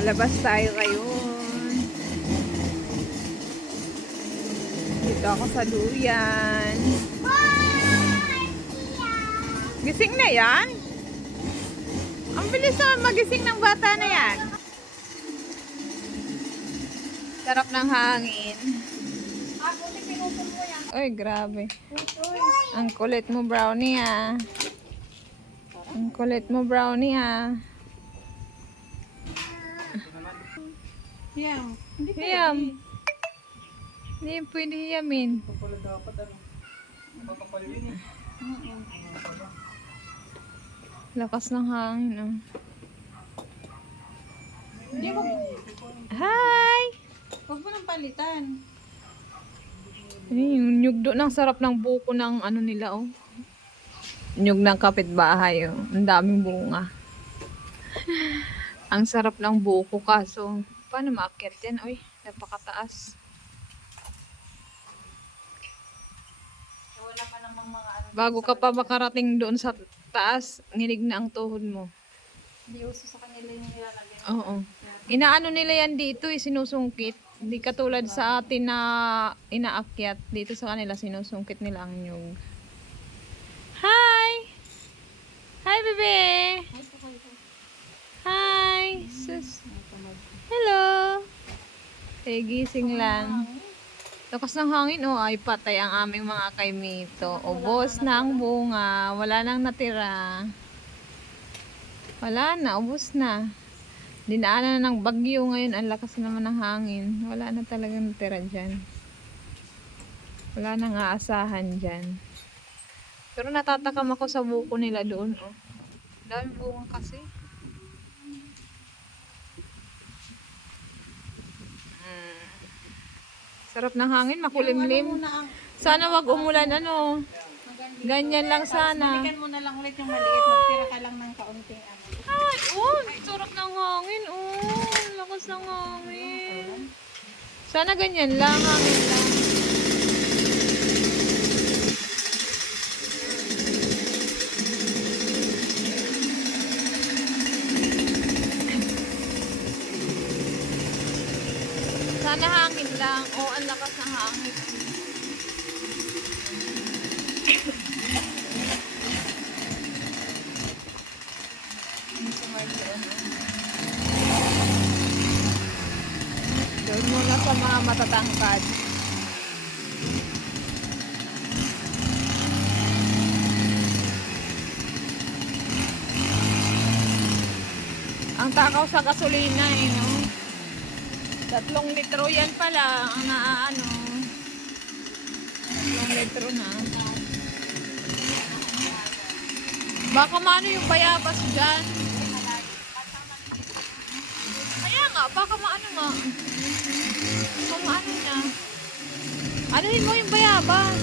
Nakalabas tayo ngayon. Dito ako sa duyan. Gising na yan? Ang bilis naman magising ng bata na yan. Sarap ng hangin. Ay, grabe. Ang kulit mo, brownie, ah. Ang kulit mo, brownie, ah. Hiyam. Hiyam. Hindi pwede hiyamin. Lakas ng hangin, oh. Hi! Huwag mo nang palitan. Yung nyugdo ng sarap ng buko ng ano nila, oh. Nyug ng kapitbahay, oh. Ang daming bunga. Ang sarap ng buko, kaso paano maakyat yan? Uy, napakataas. Wala pa namang mga ano. Bago ka pa makarating doon sa taas, nginig na ang tuhod mo. Hindi uso sa kanila yung nilalagyan. Oo. Inaano nila yan dito, sinusungkit. Hindi katulad sa atin na inaakyat. Dito sa kanila, sinusungkit nila ang nyug. Hi! Hi, bebe! Hi! Sus! Hello! Eh, gising lang. Lakas ng hangin, oh, ay patay ang aming mga kaimito. Ubos na ang bunga. Wala nang natira. Wala na, ubos na. Dinaanan na ng bagyo ngayon. Ang lakas naman ng hangin. Wala na talagang natira dyan. Wala nang aasahan dyan. Pero natatakam ako sa buko nila doon, oh. Dami bunga kasi. Sarap ng hangin, makulimlim. Sana wag umulan, ano. Ganyan lang sana. Balikan mo na lang ulit yung maliit. Magtira ka lang ng kaunting ano. Ay, oh, sarap ng hangin, oh. Lakas ng hangin. Sana ganyan lang, hangin lang. Sana hangin lang. Oh, ang lakas ng hangin. Doon muna sa mga matatangkad. Ang takaw sa gasolina, eh, no? 3 litro yan pala ang naaano. 3 litro na. Baka maano yung bayabas dyan. Kaya nga, baka maano nga. Baka maano niya. Anuhin mo yung bayabas.